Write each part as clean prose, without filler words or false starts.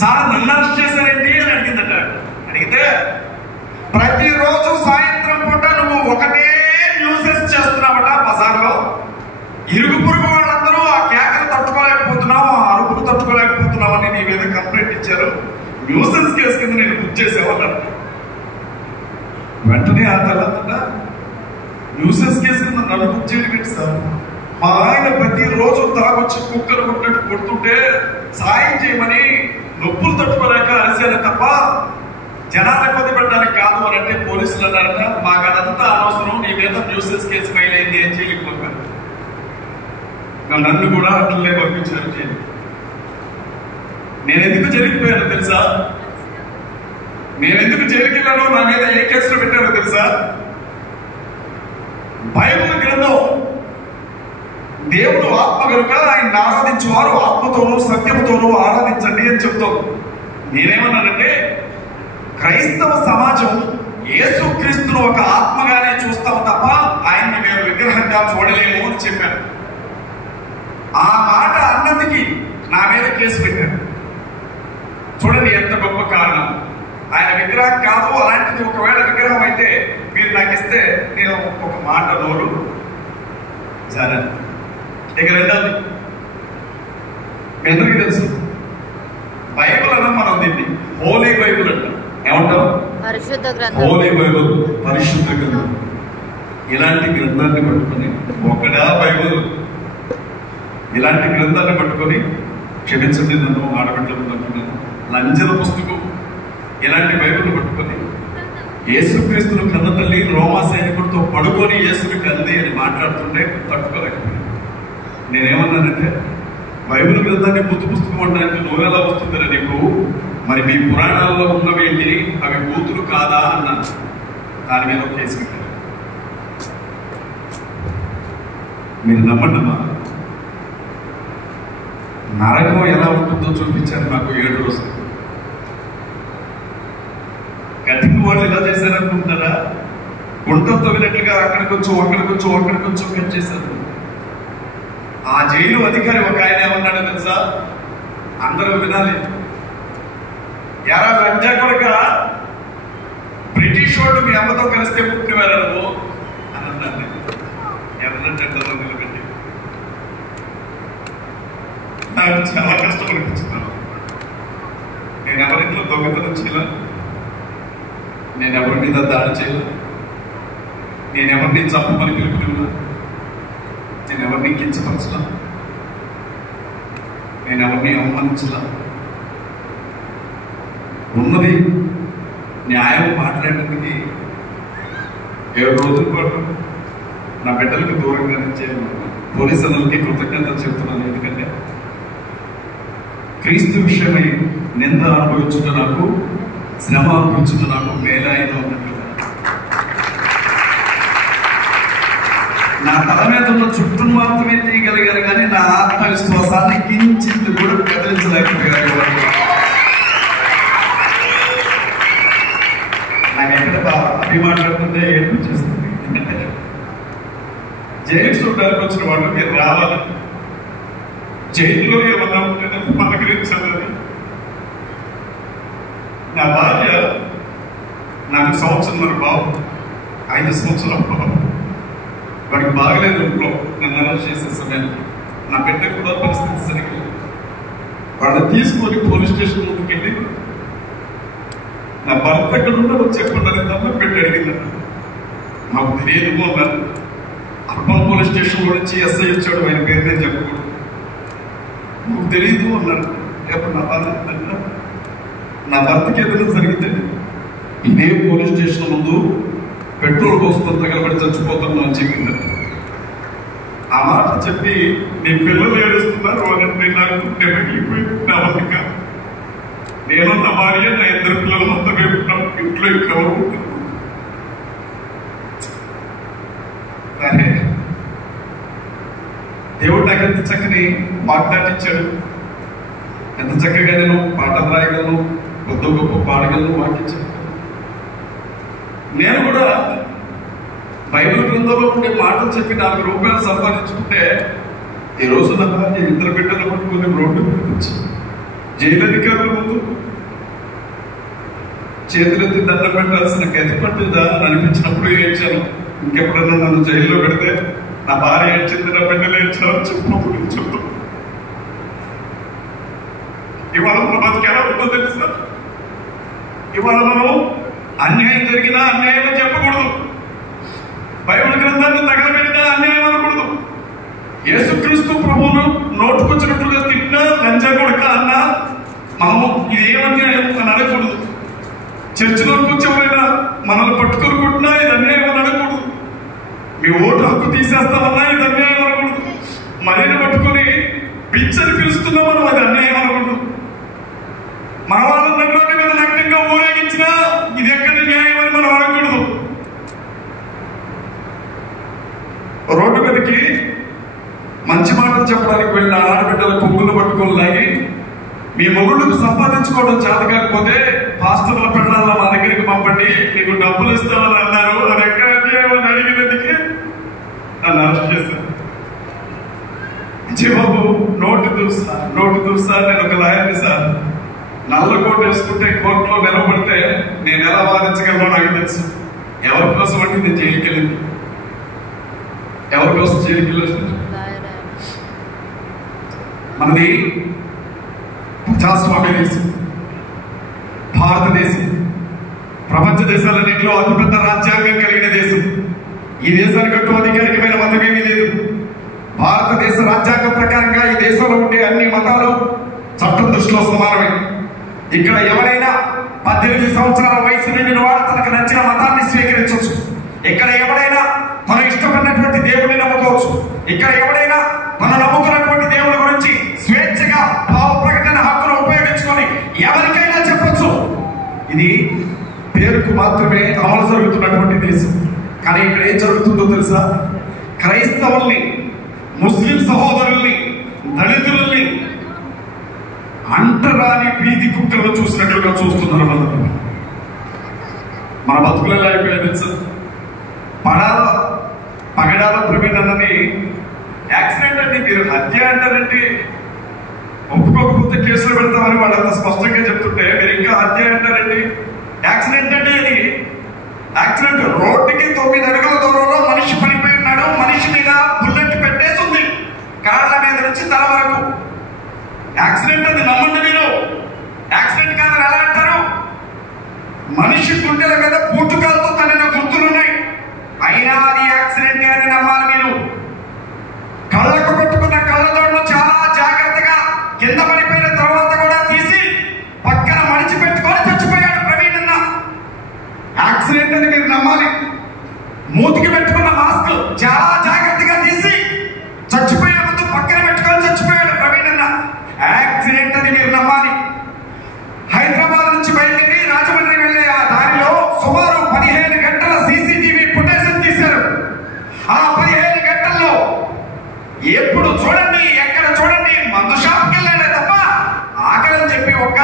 Sir నన్ను arrest చేశారేంటి అని అడిగిందట. అడిగితే ప్రతిరోజు సాయంత్రం పూట నువ్వు ఒకటే న్యూసెస్ చేస్తున్నావట బజార్లో. ఇరుగు పొరుగు వాళ్ళందరూ ఆ కేకలు తట్టుకోలేకపోతున్నావు, ఆ అరుపులు తట్టుకోలేకపోతున్నావు అని నీ మీద కంప్లైంట్ ఇచ్చారు. న్యూసెన్స్ కేసు కింద నేను బుక్ చేసేవాళ్ళను. వెంటనే ఆ తర్వాత న్యూసెన్స్ కేసు కింద నన్ను బుక్ చేయడం సార్, మా ఆయన ప్రతిరోజు తాగొచ్చి కుక్కలు కొట్టినట్టు కొడుతుంటే సాయం చేయమని నొప్పులు తట్టుకోలేక అరిసేది తప్ప జనాన్ని ఇబ్బంది పెట్టడానికి కాదు అని అంటే పోలీసులు అన్నారట, మాకు అదంతా అనవసరం, నీ మీద న్యూసెన్స్ కేసు ఫైల్ అయింది అని జైలుకి పంపారు. నన్ను కూడా అట్లనే పంపించారు జైలు. నేను ఎందుకు జైలుకి పోయానో తెలుసా? నేను ఎందుకు జైలుకి వెళ్ళానో, నా మీద ఏ కేసులు పెట్టారో తెలుసా? బైబిల్ గ్రంథం దేవుడు ఆత్మ కనుక ఆయన ఆరాధించేవారు ఆత్మతోనూ సత్యముతోనూ ఆరాధించండి అని చెప్తాం. నేనేమన్నానంటే క్రైస్తవ సమాజం యేసుక్రీస్తును ఒక ఆత్మగానే చూస్తాము తప్ప ఆయన్ని మేము విగ్రహంగా చూడలేము అని చెప్పాను. ఆ మాట అన్నందుకి నా మీద కేసు పెట్టారు. చూడండి ఎంత గొప్ప కారణం. ఆయన విగ్రహం కాదు, అలాంటిది ఒకవేళ విగ్రహం అయితే మీరు నాకు ఇస్తే నేను ఒక మాట నోరు సరే. ఇక రెండోది ఎందుకు తెలుసు, బైబిల్ అన్నాం మనం దీన్ని హోలీ బైబిల్ అంటాం. ఏమంటాం? పరిశుద్ధ గ్రంథం. హోలీ బైబిల్, పరిశుద్ధ గ్రంథం. ఇలాంటి గ్రంథాన్ని పట్టుకొని ఒకడా బైబిల్, ఇలాంటి గ్రంథాన్ని పట్టుకొని క్షమించండి నన్ను ఆడబిడ్డలు అనుకున్నాను, లంజల పుస్తకం ఇలాంటి బైబిల్ పట్టుకొని యేసుక్రీస్తును కన్న తల్లి రోమా సైనికుడితో పడుకొని యేసుకి అంది అని మాట్లాడుతుంటే తట్టుకోలేకపోయాను. నేనేమన్నానంటే బైబిల్ గ్రంథాన్ని బుద్ధి పుస్తకం అనడానికి నువ్వెలా వస్తుందిరా నీకు, మరి మీ పురాణాల్లో ఉన్నవేంటి, అవి బూతులు కాదా అన్నాను. దాని మీద ఒక కేసు పెట్టారు. మీరు నమ్మండి అమ్మా, నరకం ఎలా ఉంటుందో చూపించారు నాకు 7 రోజులు. కటింగ్ వాళ్ళు ఎలా చేశారనుకుంటున్నారా? గుంట తవ్వినట్లుగా అక్కడికొచ్చు కట్ చేశారు. ఆ జైలు అధికారి ఒక ఆయన ఏమన్నాడో తెలుసా? అందరూ వినాలి. ఎరా లంజా కొడుక, బ్రిటిష్ వాళ్ళు మీ అమ్మతో కలిస్తే పుట్టినవారు నువ్వు అని అన్నాడు. ఎవరంటే నిలబెట్టి నాకు చాలా కష్టం అనిపించున్నాను. నేను ఎవరింట్లో దొంగతనం చేయలే, నేను ఎవరి మీద దాడి చేయలే, నేను ఎవరిని చంపమని పిలుపుతున్నా, నేను ఎవరిని కించపరచలా, నేను ఎవరిని అవమానించలా. ఉన్నది న్యాయం మాట్లాడడానికి 7 రోజుల పాటు నా బిడ్డలకి దూరంగా చేయాలనుకున్నాను. పోలీసు అందరికీ కృతజ్ఞతలు చెప్తున్నాను. ఎందుకంటే క్రీస్తు విషయమై నింద అనుభవించుట నాకు, శ్రమ అనుభవించుట నాకు మేలాయన ఉన్నట్లుగా నా తల మీద ఉన్న చుట్టూ మాత్రమే తీయగలిగారు, కానీ నా ఆత్మవిశ్వాసాన్ని కించింది కూడా కదిలించలేకపోయారు. నాకు ఎక్కడ అవి మాట్లాడుతుంటే ఏడుపు చేస్తుంది. జైలు చూడడానికి వచ్చిన వాళ్ళు మీరు రావాలి, జైల్లో ఏమన్నా ఉంటే పలకరించాలని. నా భార్య నాకు 1 సంవత్సరం బాబు, 5 సంవత్సరాల బాబు, వాడికి బాగలేదు ఇంట్లో. నన్ను అరెస్ట్ చేసే సమయానికి నా బిడ్డ కూడా పరిస్థితి సరిగ్గా వాళ్ళని తీసుకొని పోలీస్ స్టేషన్ ముందుకు వెళ్ళి నా భర్త ఎక్కడ ఉండో చెప్పండి తప్ప పెట్టి అడిగిందన్న. మాకు తెలియదు అన్నారు. అర్బన్ పోలీస్ స్టేషన్ నుంచి ఎస్ఐ వచ్చాడు, ఆయన పేరు నేను చెప్పకూడదు. నాకు తెలియదు అన్నాడు. ఎప్పుడు నా భర్తకి ఏదైనా జరిగితే ఇదే పోలీస్ స్టేషన్ ముందు పెట్రోల్ కోసం తగలబడి చచ్చిపోతాను అని చెప్పింది. ఆ మాట చెప్పి నీ పిల్లలు ఏడుస్తున్నారు అని నాకు మిగిలిపోయింది. నా వల్ల నేను, నా భార్య, నా 2 పిల్లలు మొత్తం వేపుకున్నాం. ఇంట్లో ఇంకెవరు ఉంటారు. సరే, దేవుడు నాకు ఎంత చక్కని వాగ్దాటిచ్చాడు. ఎంత చక్కగా నేను పాటలు రాయగలను, కొత్త గొప్ప పాడగలను, వాక్యం చెప్పగలను. నేను కూడా బైబిల్ గ్రంథంలో ఉండే మాటలు చెప్పి 4 రూపాయలు సంపాదించుకుంటే ఈ రోజు నా భార్య 2 బిడ్డలు పట్టుకుని రోడ్డు మీదకి వచ్చి జైలు అధికారుల ముందు చేతులెత్తి దండం పెట్టాల్సిన గతి పట్టేదా అని అనిపించినప్పుడు ఏడ్చాను. ఇంకెప్పుడన్నా నన్ను జైల్లో పెడితే నా భార్య ఏడ్చింది, నా బిడ్డలు ఏడ్చాలని చెప్తూ ఇవాళ మన బతికి ఎలా ఉందో తెలుసా? ఇవాళ మనం అన్యాయం జరిగినా అన్యాయం అని చెప్పకూడదు, బైబిల్ గ్రంథాన్ని తగలబెట్టినా అన్యాయం అనకూడదు, యేసుక్రీస్తు ప్రభువును నోటుకొచ్చినట్లుగా తిట్టినా లంచా కొడక అన్నా మనము ఇదేమన్యాయం అని అనకూడదు. చర్చిలోకి వచ్చి ఎవరైనా మనల్ని పట్టుకొని కొట్టినా ఇది అన్యాయం అని అనకూడదు. మీ ఓటు హక్కు తీసేస్తామన్నా ఇది అన్యాయం అనకూడదు. మరీని పట్టుకొని పిచ్చని పిలుస్తున్నా మనం అది అన్యాయం అనకూడదు. మన వాళ్ళ నగరాన్ని మీద నగ్నంగా ఊరేగించినా ఇది ఎక్కడి న్యాయం అని మనం అనకూడదు. రోడ్డు మీదకి మంచి మాటలు చెప్పడానికి వెళ్ళిన ఆడబిడ్డల పొంగులు పట్టుకొని లాగి మీ మొగుళ్ళకు సంపాదించుకోవడం చేత కాకపోతే పాస్టర్ల పెళ్ళాల మా దగ్గరికి పంపండి, నీకు డబ్బులు ఇస్తామని అన్నారు అని ఎక్కడ అన్యాయం అడిగినందుకే నన్ను అరెస్ట్ చేశాను. విజయబాబు నోటు దూసా నేను ఒక లాయర్ని సార్, నల్ల కోట్ వేసుకుంటే కోర్టులో నిలబడితే నేను ఎలా వాదించగలను నాకు తెలుసు. ఎవరి కోసం అంటే నేను జైలుకి వెళ్ళింది, ఎవరి కోసం జైలుకి వెళ్ళొచ్చు? మనది ప్రజాస్వామ్య దేశం, భారతదేశం ప్రపంచ దేశాలన్నింటిలో అతిపెద్ద రాజ్యాంగం కలిగిన దేశం. ఈ దేశానికి అంటూ అధికారికమైన మతమేమీ లేదు. భారతదేశ రాజ్యాంగం ప్రకారంగా ఈ దేశంలో ఉండే అన్ని మతాలు చట్టం దృష్టిలో సమానమే. ఇక్కడ ఎవరైనా 18 సంవత్సరాల వయసు నిండిన వాడు తనకు నచ్చిన మతాన్ని స్వీకరించవచ్చు. ఇక్కడ ఎవరైనా తన ఇష్టపడినటువంటి దేవుడిని నమ్ముకోవచ్చు. ఇక్కడ ఎవరైనా తను నమ్ముకున్నటువంటి దేవుడి గురించి స్వేచ్ఛగా భావ ప్రకటన హక్కును ఉపయోగించుకొని ఎవరికైనా చెప్పచ్చు. ఇది పేరుకు మాత్రమే అమలు జరుగుతున్నటువంటి దేశం. కానీ ఇక్కడ ఏం జరుగుతుందో తెలుసా? క్రైస్తవుల్ని, ముస్లిం సహోదరుల్ని, దళితుల్ని అంటరాని వీధి కుక్కలను చూసినట్లుగా చూస్తున్నారు. మన బతుకులలో అయిపోయింది తెలుసా? పగడాల ప్రవీణ్ అన్నని యాక్సిడెంట్ అండి, మీరు హత్య అంటారండి, ఒప్పుకోకపోతే కేసులు పెడతామని వాళ్ళంతా స్పష్టంగా చెప్తుంటే మీరు ఇంకా హత్య అంటారండి. యాక్సిడెంట్ అండి, అది యాక్సిడెంట్. రోడ్డుకి 9 అడుగుల దూరంలో మనిషి పడిపోయి ఉన్నాడు. మనిషి మీద బుల్లెట్ పెట్టేసి ఉంది, కాళ్ళ మీద నుంచి తల వరకు. యాక్సిడెంట్ అది, నమ్మండి మీరు. యాక్సిడెంట్ కాదని ఎలా అంటారు? మనిషి గుండెల మీద పూటుకాలతో తన గుర్తులున్నాయి, అయినా అది యాక్సిడెంట్ అని నమ్మాలి మీరు. కళ్ళకు పెట్టుకున్న కళ్ళజోడును చాలా జాగ్రత్తగా కింద పడిపోయిన తర్వాత కూడా తీసి పక్కన మడిచి పెట్టుకొని చచ్చిపోయాడు ప్రవీణ్ అన్న. యాక్సిడెంట్ అని మీరు నమ్మాలి. మూతికి పెట్టుకున్న మాస్క్ చాలా జాగ్రత్తగా తీసి చచ్చిపోయే ముందు పక్కన పెట్టుకొని చచ్చిపోయాడు ప్రవీణ్ అన్న. యాక్సిడెంట్ అని మీరు నమ్మాలి. హైదరాబాద్ నుంచి బయలుదేరి రాజమండ్రి వెళ్లే ఆ దారిలో సుమారు 15 గంటల సీసీటీవీ ఫుటేజ్ తీశారు. ఆ 15 గంటల్లో ఎప్పుడు చూడండి, ఎక్కడ చూడండి, మందు షాప్కి వెళ్ళాడే తప్ప ఆకలని చెప్పి ఒక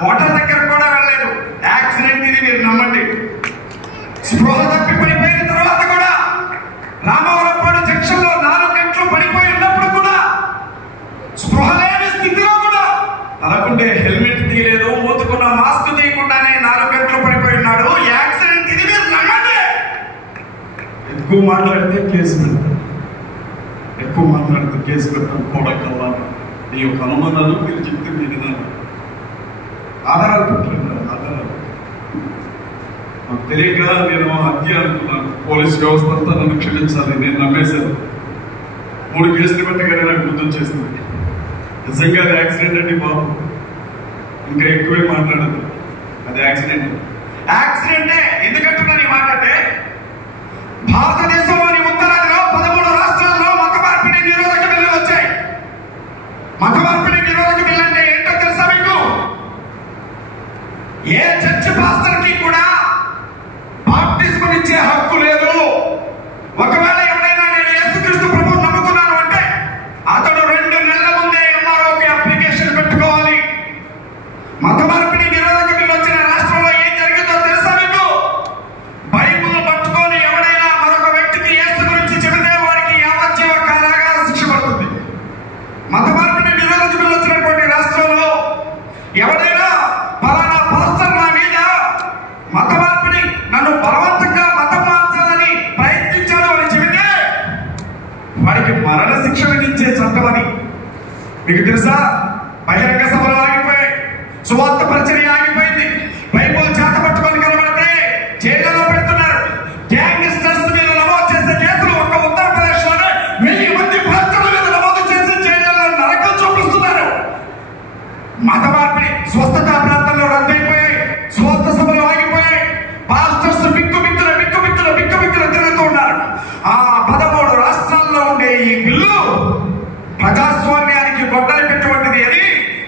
హోటల్ దగ్గర కూడా వెళ్ళలేదు. యాక్సిడెంట్ ఇది మీరు నమ్మండి. స్పృహ తప్పి పడిపోయిన తర్వాత కూడా రామవరపాడు జంక్షన్ లో 4 గంటలు పడిపోయి ఉన్నప్పుడు కూడా స్పృహ లేని స్థితిలో కూడా తనకుండే హెల్మెట్ తీయలేదు, మూతుకున్న మాస్క్ తీయకుండానే 4 గంటలు పడిపోయి ఉన్నాడు. యాక్సిడెంట్ ఇది మీరు నమ్మండి. ఎక్కువ మాట్లాడితే కేసు పెడతాం, ఎక్కువ మాట్లాడితే కేసు పెట్టడం కూడా కలవాలి. నీ యొక్క అనుమానాలు మీరు చెప్తే మీ విధానం ఆధారాలు పెట్టలేదు. ఆధారాలు నాకు తెలియక నేను హత్య అనుకున్నాను. పోలీస్ వ్యవస్థ అంతా నన్ను క్షమించాలి, నేను నమ్మేశాను. 3 కేసులు పెట్టగానే నాకు గుర్తొచ్చేసింది. నిజంగా అది యాక్సిడెంట్ అండి బాబు, ఇంకా ఎక్కువే మాట్లాడదు. అది యాక్సిడెంట్. యాక్సిడెంటే ఎందుకంటున్నాను ఈ మాట అంటే, భారతదేశంలోని ఉత్తరాదిలో 13 రాష్ట్రాల్లో మత మార్పిడి నిరోధక బిల్లులు వచ్చాయి. మత మార్పిడి నిరోధక బిల్లు అంటే ఏంటో తెలుసా మీకు? ఏ చర్చ్ పాస్టర్ కి కూడా బాప్టిజం ఇచ్చే హక్కు లేదు. ఒకవేళ ఎవరైనా నేను యేసుక్రీస్తు ప్రభువుని నమ్ముకున్నాను అంటే అతడు 2 నెలల ముందే ఎంఆర్ఓకి అప్లికేషన్ పెట్టుకోవాలి. మత మార్పిడి నిరోధక బిల్లు వచ్చిన రాష్ట్రంలో ఏం జరిగిందో తెలుసా మీకు? బైబుల్ పట్టుకొని ఎవరైనా మరొక వ్యక్తికి యేసు గురించి చెబితే వారికి యావజ్జీవ కారాగార శిక్ష పడుతుంది. మత మార్పిడి నిరోధక బిల్లు వచ్చినటువంటి రాష్ట్రంలో ఎవరైనా పలానా పాస్టర్ నా మీద మత మార్పిడి, నన్ను బలవంతంగా మతం మార్చాలని ప్రయత్నించాడు అని చెబితే వాడికి మరణ శిక్ష విధించే చట్టం అని మీకు తెలుసా? బహిరంగ సభలు ఆగిపోయాయి, సువార్త పరిచర్య ఆగిపోయింది, బైబుల్ చేత పట్టుకొని కనబడితే జైళ్లలో పెడుతున్నారు. గ్యాంగ్స్టర్స్ మీద నమోదు చేసే కేసులు ఒక్క ఉత్తరప్రదేశ్ లోనే 1000 మంది పాస్టర్ల మీద నమోదు చేసి జైళ్లలో నరకం చూపిస్తున్నారు. మత మార్పిడి స్వస్థతా ప్రాంతంలో రద్దయిపోయాయి, స్వస్థ సభలు ఆగిపోయాయి, పాస్టర్స్ బిక్కుబిక్కులు తిరుగుతూ ఉన్నారు. ఆ 13 రాష్ట్రాల్లో ఉండే ఈ బిల్లు ప్రజాస్వామ్యానికి గొడ్డలి పెట్టినటువంటిది అని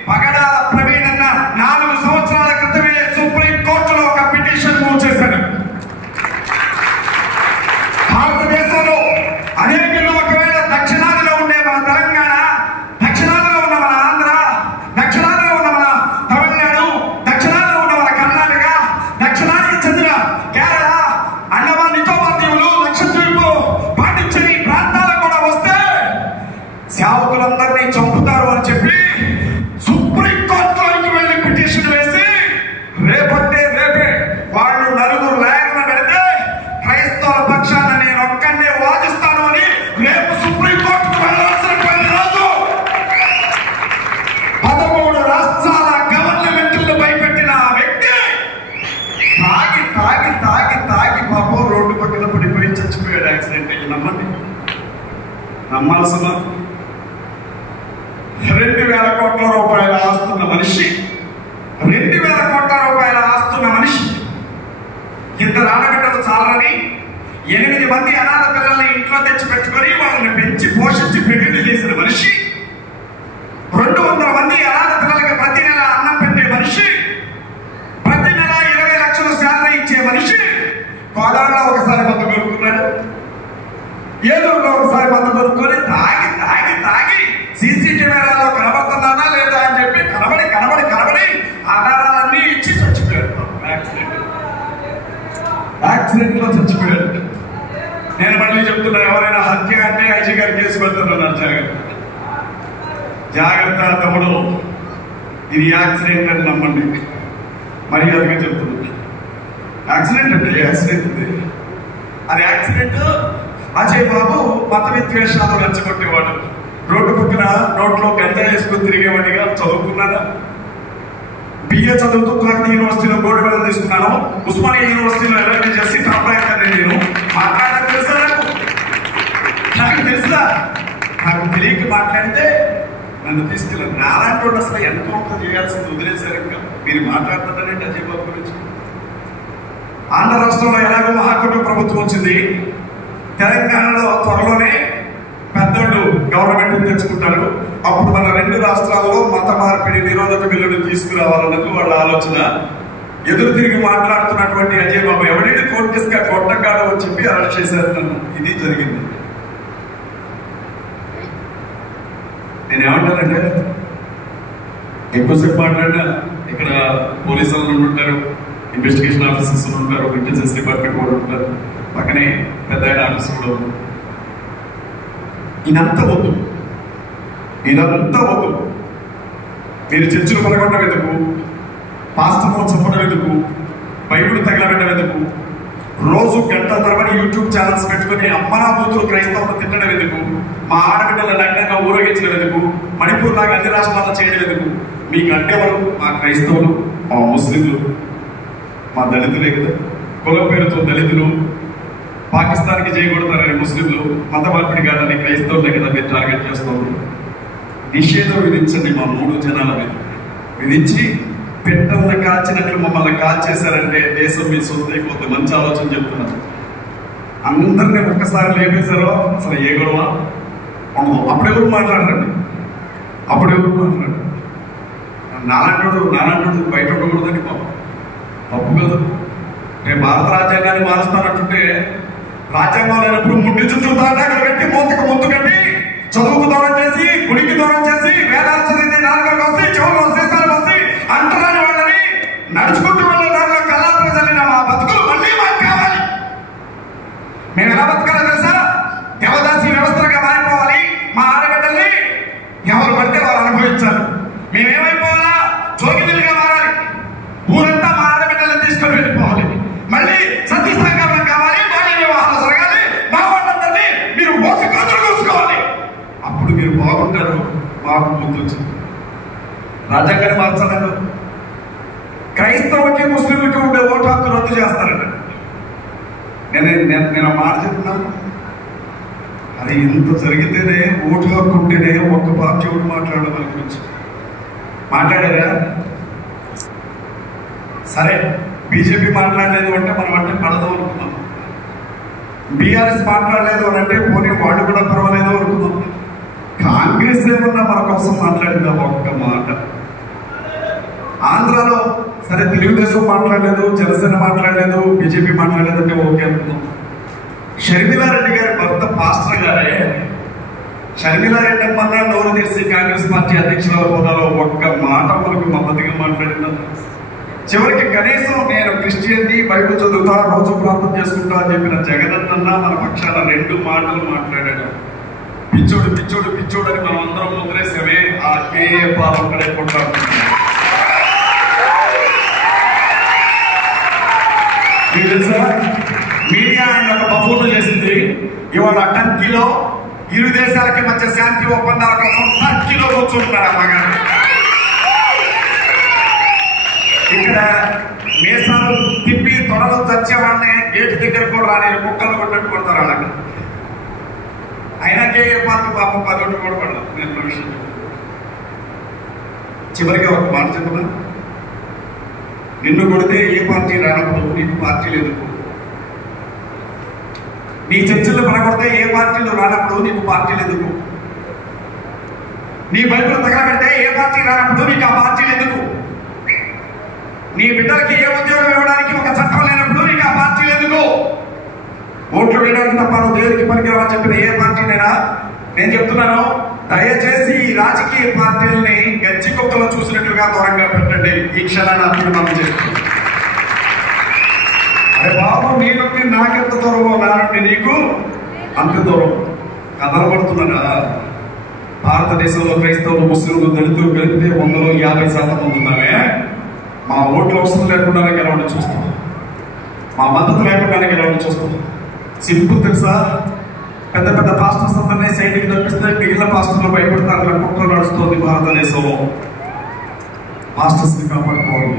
పగడాల ప్రవీణ్ అన్న 4 సంవత్సరాల క్రితమే సుప్రీం కోర్టులో ఒక పిటిషన్ మూవ్ చేశారు. భారతదేశంలో అదే బిల్లు ఒకవేళ దక్షిణాదిలో ఉండే మన తెలంగాణ, దక్షిణాదిలో ఉన్న మన ఆంధ్ర, దక్షిణాదిలో ఉన్న మన తమిళనాడు, దక్షిణాదిలో ఉన్న మన కర్ణాటక, దక్షిణాదికి చెందిన కేరళ, అండమాన్ నికోబార్ దీవులు, లక్షద్వీపు, పాండిచ్చేరి ప్రాంతాలకు కూడా వస్తే సేవకులందరినీ చంపుతారు అని చెప్పి సుప్రీం కోర్టులోకి వెళ్ళి పిటిషన్ వేసి రేపే వాళ్ళు 4 లాయర్లను పెడితే క్రైస్తవుల పక్షాన నేను ఒక్కడే వాదిస్తాను అని రేపు సుప్రీం కోర్టుకు వెళ్ళాల్సినటువంటి రోజు. 13 రాష్ట్రాల గవర్నమెంట్లు భయపెట్టిన ఆ వ్యక్తి తాగి పాపం రోడ్డు పక్కన పడిపోయి చచ్చిపోయాడు. యాక్సిడెంట్ అయ్యి నమ్మాల్సిన 2000 కోట్ల రూపాయల ఆస్తున్న మనిషి, 2000 కోట్ల రూపాయల ఆస్తున్న మనిషి, 2 ఆడబిడ్డలు చాలని 8 మంది అనాథ పిల్లల్ని ఇంట్లో తెచ్చి పెట్టుకొని వాళ్ళని పెంచి పోషించి పెళ్లి చేసిన మనిషి, 200 మంది అనాథ పిల్లలకి ప్రతి నెల అన్నం పెట్టే మనిషి, ప్రతి నెల 20 లక్షలు శాలరీ ఇచ్చే మనిషి కోదాడలో ఒకసారి మంద కొనుక్కున్నాడు, ఏలూరులో ఒకసారి మంద కొనుక్కొని తాగి సీసీ కెమెరాలో కనబడుతున్నానా లేదా అని చెప్పి కనబడి ఆధారాలన్నీ ఇచ్చి చచ్చిపోయాడు. యాక్సిడెంట్ లో చచ్చిపోయాడు. నేను మళ్ళీ చెప్తున్నా, ఎవరైనా హత్య అంటే ఐజీ గారి కేసు పెడుతున్నారు. జాగ్రత్త తమ్ముడు, ఇది యాక్సిడెంట్ అని నమ్మండి. మర్యాదగా చెప్తున్నా, యాక్సిడెంట్ అంటే యాక్సిడెంట్ అది యాక్సిడెంట్. అజయ్ బాబు మత విద్వేషాలు రెచ్చగొట్టేవాడు, రోడ్డు పక్కన నోట్లో గంజా వేసుకుని తిరిగేవాడిగా చదువుకున్నాను. బిఏ చదువుతూ కాకతీయ యూనివర్సిటీలో గోల్డ్ మెడల్ తీసుకున్నాను, ఉస్మానియా యూనివర్సిటీలో ఎల్ఎల్బీ చేసి టాప్ ర్యాంక్ అని నేను మాట్లాడడం తెలుసా? నాకు తెలుసా? నాకు తెలియక మాట్లాడితే నన్ను తీసుకెళ్ళాను. నాలాంటి వాడు అసలు ఎన్కౌంటర్ చేయాల్సింది వదిలేశారు. ఇంకా మీరు మాట్లాడుతున్నారంటే అజయ్ బాబు గురించి. ఆంధ్ర రాష్ట్రంలో ఎలాగో మహాకుటుంబ ప్రభుత్వం వచ్చింది, తెలంగాణలో త్వరలోనే పెద్దోళ్ళు గవర్నమెంట్ తెచ్చుకుంటారు. అప్పుడు మన 2 రాష్ట్రాల్లో మత మార్పిడి నిరోధక బిల్లును తీసుకురావాలన్నది వాళ్ళ ఆలోచన. ఎదురు తిరిగి మాట్లాడుతున్నటువంటి అజయ్ బాబు ఎవరైనా కోర్టు కేసుగా కొట్టంగాడో అని చెప్పి అరెస్ట్ చేశారు నన్ను. ఇది జరిగింది. నేనేమంటానంటే, ఎక్కువసేపు మాట్లాడినా ఇక్కడ పోలీసు వాళ్ళు ఉంటారు, ఇన్వెస్టిగేషన్ ఆఫీసర్స్ ఉంటారు, ఇంటెలిజెన్స్ డిపార్ట్మెంట్ వాళ్ళు ఉంటారు, పక్కనే పెద్ద ఆఫీసర్ కూడా ఉంటారు. ఇదంతా వద్దు. మీరు చర్చలు పడగొట్టడం ఎందుకు, పాస్టర్ చెప్పడం ఎందుకు, బైబిల్ తగలబెట్టడం ఎందుకు, రోజు గంటల తరబడి యూట్యూబ్ ఛానల్స్ పెట్టుకుని అమ్మనా బూతులు క్రైస్తవులు తిట్టడం ఎందుకు, మా ఆడబిడ్డల లగ్నంగా ఊరేగించడం ఎందుకు, మణిపూర్ లాగా అన్ని రాష్ట్రాల్లో చేయడం ఎందుకు? మీకు అడ్డెవరు? మా క్రైస్తవులు, మా ముస్లింలు, మా దళితులే కదా. కులం పేరుతో దళితులు, పాకిస్తాన్కి చేయకూడతారని ముస్లింలు, మత మార్పిడి కాదని క్రైస్తవులే కదా మీరు టార్గెట్ చేస్తున్నారు. నిషేధం విధించండి మా 3 జనాల మీద. విధించి పెట్టల్ని కాల్చినట్లు మమ్మల్ని కాల్చేశారంటే దేశం మీ సొంతైపోతే మంచి ఆలోచన చెప్తున్నారు. అందరినీ ఒక్కసారి లేపేశారో అసలు ఏ గొడవ ఉండదు. అప్పుడెవరు మాట్లాడరండి, నాలాంటి బయట ఉండకూడదండి. తప్పు కాదు. నేను భారత రాజ్యాంగాన్ని మారుస్తానంటుంటే రాజ్యాంగం లేనప్పుడు ముట్టి చుట్టూ తాటాకులు పెట్టి మూతకు ముందు కట్టి చదువుకు దూరం చేసి గుడికి దూరం చేసి వేదాలు చదివితే 4 వస్తే చెవులు సీసాలు వస్తే అంటరాని వాళ్ళని నడుచుకుంటూ వెళ్ళే దానిలో కల్లాపలు చల్లిన మా బతుకులు మళ్ళీ మాకు కావాలి. మేము ఎలా బతకాలో తెలుసా? దేవదాసి వ్యవస్థలుగా మారిపోవాలి. మా ఆడబిడ్డల్ని ఎవరు పడితే వాళ్ళు అనుభవించాలి. మేమేమైపోవాలా? భోగినులుగా మారాలి. ఊరంతా మా ఆడబిడ్డలను తీసుకొని వెళ్ళిపోవాలి. మళ్ళీ సతీ సంకల్పం కావాలి, బాల్య వివాహాలు జరగాలి, మా వాళ్ళందరినీ మీరు మోసకాదులు చూసుకోవాలి. అప్పుడు మీరు బాగుంటారు. మాకు ముందు వచ్చింది రాజ్యాంగాన్ని మార్చాలంట. క్రైస్తవులకి ముస్లింలకి ఉండే ఓటు హక్కు రద్దు చేస్తారంట. నేను మాట చెప్తున్నాను, అది ఇంత జరిగితేనే ఓటు హక్కు ఉంటేనే ఒక్క పార్టీ ఒకటి మాట్లాడడం దాని గురించి మాట్లాడారా? సరే, బీజేపీ మాట్లాడలేదు అంటే మనం అంటే పడదాం అనుకున్నాం. బీఆర్ఎస్ మాట్లాడలేదు అని అంటే పోనీ వాళ్ళు కూడా పర్వాలేదు అనుకున్నాం. కాంగ్రెస్ ఏమన్నా మన కోసం మాట్లాడిందా ఒక్క మాట? ఆంధ్రాలో సరే తెలుగుదేశం మాట్లాడలేదు, జనసేన మాట్లాడలేదు, బీజేపీ మాట్లాడలేదు అంటే ఓకే అనుకున్నాం. షర్మిలారెడ్డి గారి భర్త పాస్టర్ గారే షర్మిలారెడ్డి అమ్మన్నా నోరు తెరిచి కాంగ్రెస్ పార్టీ అధ్యక్షుల హోదాలో ఒక్క మాట మనకు మద్దతుగా మాట్లాడిందా? చివరికి కనీసం నేను క్రిస్టియన్ని, బైబిల్ చదువుతా, రోజు ప్రార్థన చేసుకుంటా అని చెప్పిన జగనన్న మన పక్షాన 2 మాటలు మాట్లాడాడు. పిచ్చోడు పిచ్చోడు పిచ్చోడు అని మనం అందరం ముద్రేసేమే ఆ కేఏ పాలు అక్కడే కొట్లాడుతున్నాం. మీకు తెలుసా, మీడియా ఆయన ఒక బఫూను చేసింది. ఇవాళ టర్కీలో ఇరు దేశాలకి మధ్య శాంతి ఒప్పందాల కోసం టర్కీలో కూర్చుంటున్నారు అమ్మగారు. ఇక్కడ మీసాలు తిప్పి తొడలు చచ్చేవాడిని గేటు దగ్గర కూడా రాని కుక్కలు కొట్టట్టు కొడతారు అలాగే. అయినాకే పాలకు పాపం 10 కూడా పడలేదు. నేను విషయం చివరిగా ఒక మాట చెప్తున్నా, నిన్ను కొడితే ఏ పార్టీ రానప్పుడు నీకు పార్టీలు ఎందుకు? నీ చర్చలు పడగొడితే ఏ పార్టీలు రానప్పుడు నీకు పార్టీలు ఎందుకు? నీ బైబిల్ తగలబెడితే ఏ పార్టీ రానప్పుడు నీకు ఆ పార్టీలు ఎందుకు? నీ బిడ్డలకి ఏ ఉద్యోగం ఇవ్వడానికి ఒక చట్టం లేనప్పుడు నీకు ఆ పార్టీలు ఎందుకు? ఓట్లు వేయడానికి తప్ప నువ్వు దేవుడికి పనికిరావని చెప్పిన ఏ పార్టీనైనా నేను చెప్తున్నాను, దయచేసి ఈ రాజకీయ పార్టీలని గజ్జి కుక్కలు చూసినట్లుగా దూరంగా పెట్టండి. ఈ క్షణాన్ని తీర్మానం చేస్తుంది. అరే బాబు, నీ నుండి నాకెంత దూరమో నా నుండి నీకు అంత దూరం. కథలు పడుతున్నానా? భారతదేశంలో క్రైస్తవులు, ముస్లింలు, దళితులు కలిపితే 150% ఉంటున్నామే. మా ఓట్లు అవసరం లేకుండానే గెలవడం చూస్తాం, మా మద్దతు లేకుండానే గెలవడం చూస్తాం. సింపుల్ తెలుసా, పెద్ద పెద్ద పాస్టర్స్ అందరినీ సైడ్కి తప్పిస్తే మిగిలిన పాస్టర్లు భయపడతారన్న కుట్ర నడుస్తుంది భారతదేశంలో. పాస్టర్స్ని కాపాడుకోవాలి.